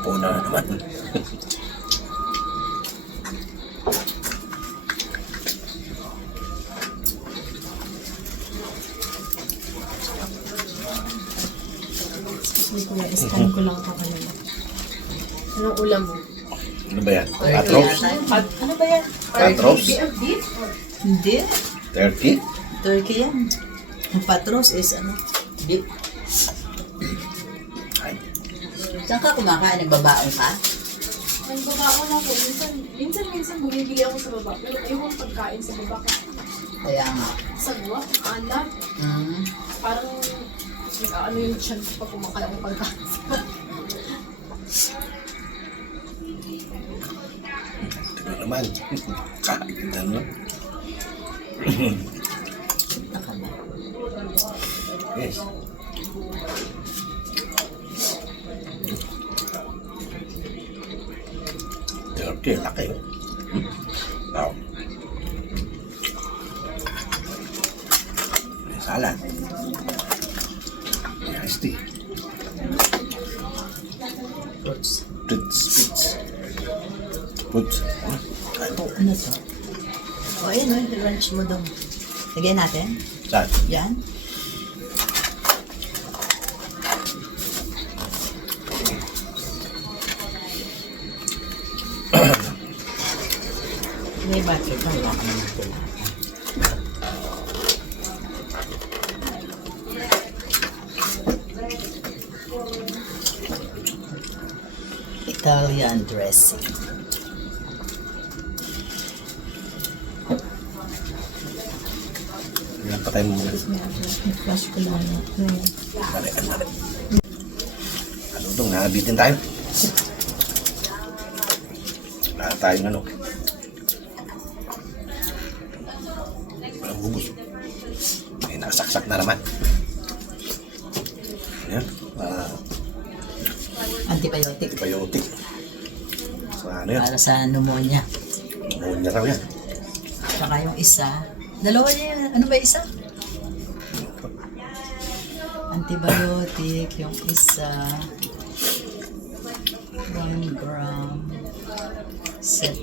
Apo na naman. Excuse me kuya, scan ko lang ako kanina. Anong ulam mo? Ano ba yan? Patros? Ano ba yan? Patros? Beef? Hindi. Turkey? Turkey yan. Ang patros is ano? Beef. Ay. Saan ka kumakain? Nagbabaon ka? Nagbabaon ako. Minsan bumibili ako sa baba. Pero ayun pagkain sa baba ka. Kaya nga. Sagwa, anak. Parang ano yung tiyan ko pag kumakain ako pagkain sa baba. Ito naman. Kain na naman. Naka ba? Yes. Turkey, laki oh. Wow. May salad. May iced tea. Fruits. Fruits. Fruits. Kain po. Ano to? O ayun o, i-ranch mo daw. Lagyan natin. Saan? Yan. May butter pa. Wala ka naman natin. Italian dressing. Yan, patay mo muna. Flash ko lang. Dali. Ano itong nakabitin tayo? Wala tayong ano. Walang bubos. May nakasaksak na naman. Ayan. Antibiotic. Antibiotic. So ano yan? Para sa pneumonia. Pneumonia raw yan. Saka yung isa. Dalawa niya yan. Ano ba isa? Antibiotic. Yung isa. 1 gram. Set.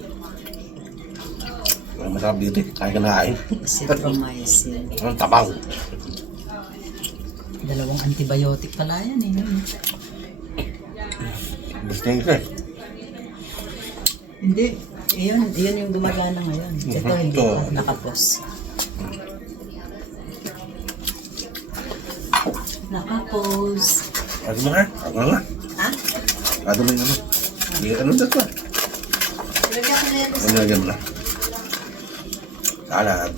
Walang masarap dito eh. Kaya ka nakain. Citromycin. Ang tabang. Dalawang antibiotic pala yan eh. Gusto niya ito eh. Hindi. Iyon yung gumagana ngayon. Ito hindi Ito. pa nakapos. Nakapos. Ano mo nga? Ano nga? Ha? Ano mo yung ano? Ano dito? Lagyan ko na yan. Ano lagyan mo na? Salad.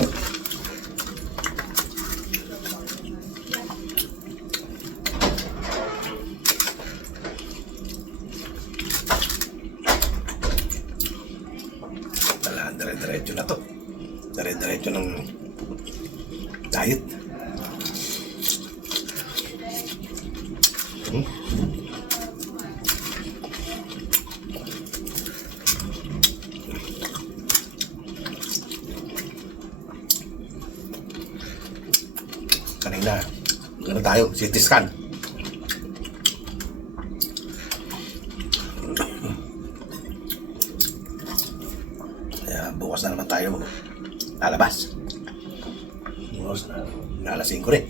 Wala, dire-diretso na to. Dire-diretso ng diet. Kanina, gano'n tayo, CT scan. Kaya bukas na naman tayo lalabas. Bukas na, lalasing ko rin.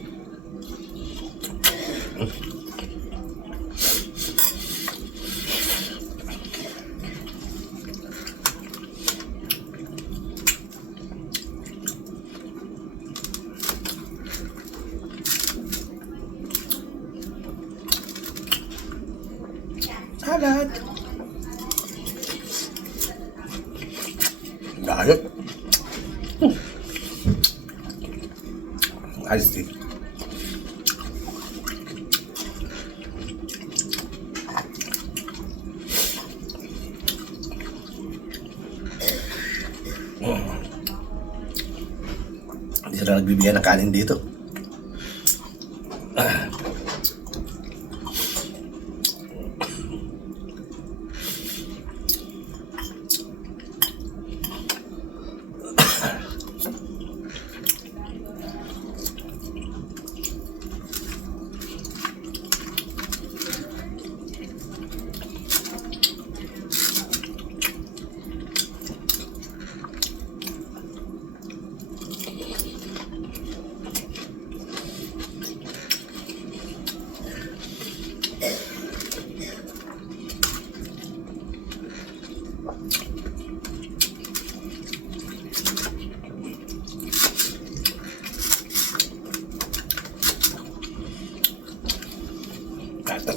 Salad. Diet. Iced tea. Hindi sila nagbibigyan ng kanin dito.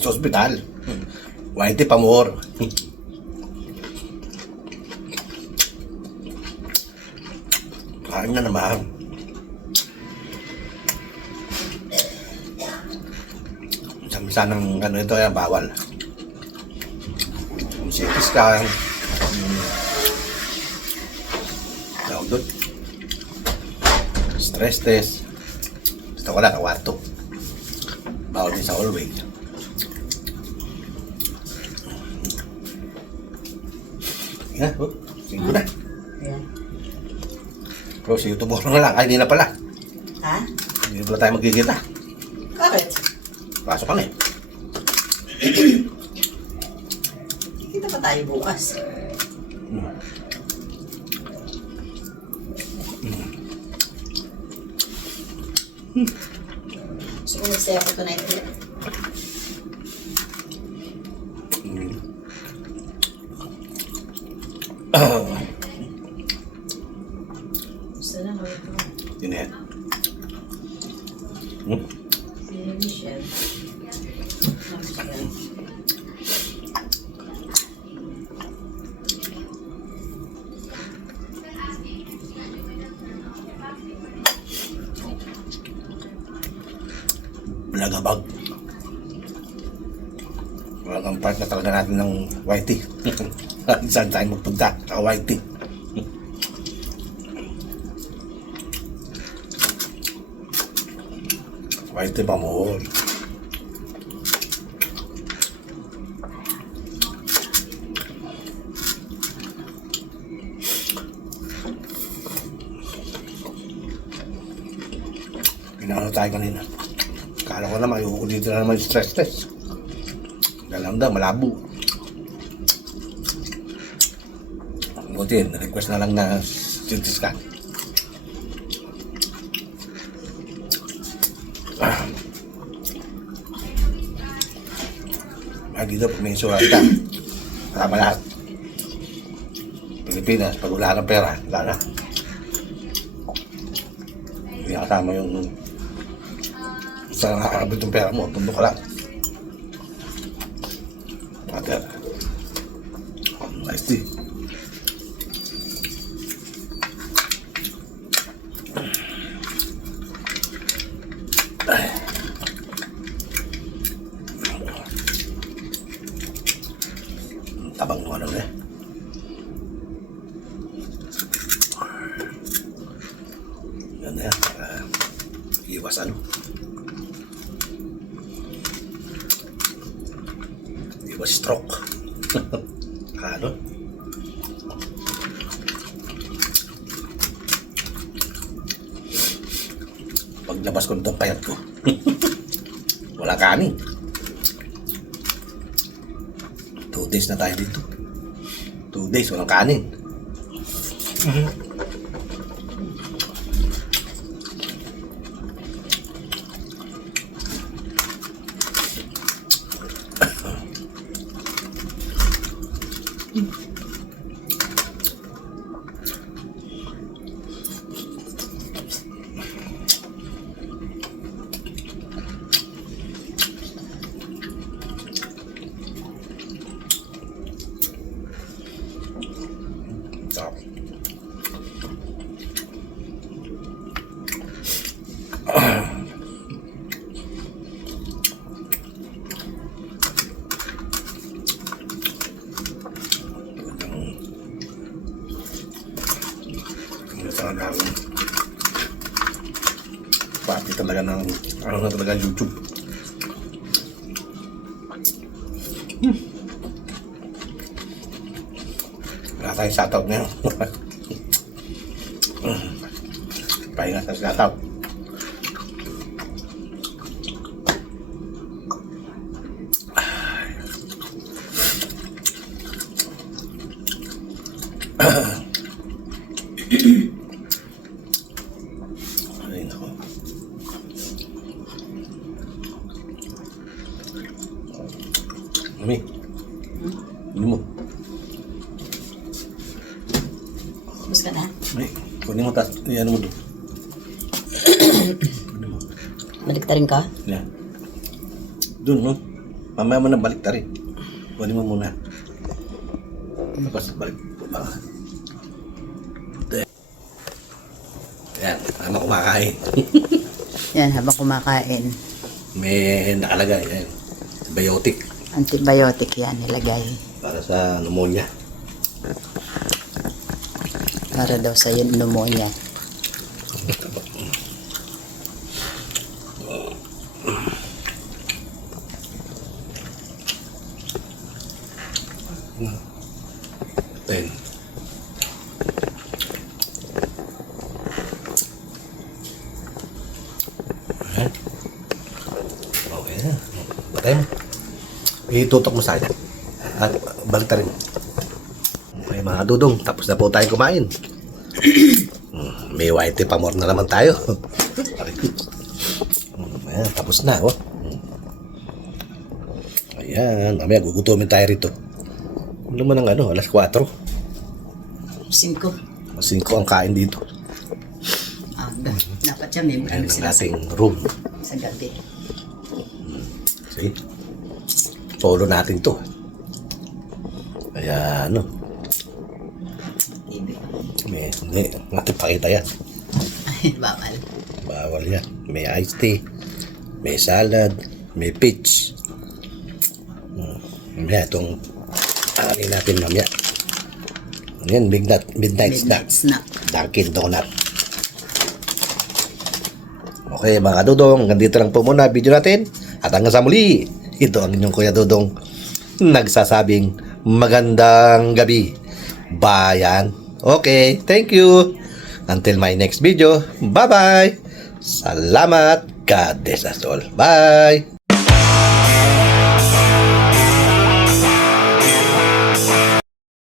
sa ospital. Whitey pamor. Kain na naman. Sanang ano ito yan, bawal. Yung CT scan, tawag doon, stress test, basta wala, kawarto. Bawal din sa hallway. Yan, oh, 5 na. Ayan. Pero see you tomorrow na lang. Ay, hindi na pala. Ha? Hindi na pala tayo magkikita. Bakit? Pasok kami. Kita pa tayo bukas. So, umisaya ko tonight ulit. Gusto na ko ito. Yun na yan. Si Michelle. Michelle. Blagabag. Walang part na talaga natin ng Whitey. Saan tayo magpunta sa Whitey. Whitey pamor. Pinano tayo kanina. Kala ko naman, ayoko dito na naman yung stress test. Alam daw, malabo. Buti, request na lang na CT scan. Dito, pag may insurance ka, tama lahat. Pilipinas, pag wala ng pera, wala na. Hindi kasama yung sa nakakabit ng pera mo, tundo ka lang. Water. Iced tea. Ay. Tabang mo ano na eh. Yan na yan, para iwas ano. Iwas stroke. Ano? Paglabas ko nitong payat ko. Wala kanin. 2 days na tayo dito. 2 days, walang kanin. Sarap. Talagang pati talaga ng ano na talaga YouTube. Wala tayong shoutout ngayon. Pahinga sa shoutout. Ay, nako. Mami, hindi mo. Bus ka na? Ay, kunin mo tas, yan mo doon. Kunin mo. Balik ta rin ka? Yan. Doon, no? Mamaya mo na balik ta rin. Kunin mo muna. Tapos balik. Yan, tama kumakain. Yan, habang kumakain. May nakalagay. Yan. Biotic. Antibiotic yan nilagay. Para sa pneumonia. Para daw sa yun pneumonia. Ten. Ayan. Okay na. Batay mo. Itutok mo sa akin. At balik ta rin. Okay mga dudong, tapos na po tayo kumain. May white pamor na naman tayo. Ayan, tapos na. Oh. Ayan, mamaya gugutomin tayo rito. Ano naman ang alas 4. 5. 5 ang kain dito. Dapat siya may Ayan ang ating room. sa gabi. See? Solo natin to. Kaya ano, TV. hindi, natin pakita yan. Ay, bawal. Bawal yan. May iced tea, may salad, may peach. Mamaya itong alamin natin mamaya. Ano yan? Midnight snack. snack. Dunkin Donut. Okay mga dudong, hanggang dito lang po muna video natin. At hanggang sa muli, ito ang inyong Kuya Dudong nagsasabing magandang gabi, bayan. Okay, thank you. Until my next video, bye-bye. Salamat. God bless us all. Bye.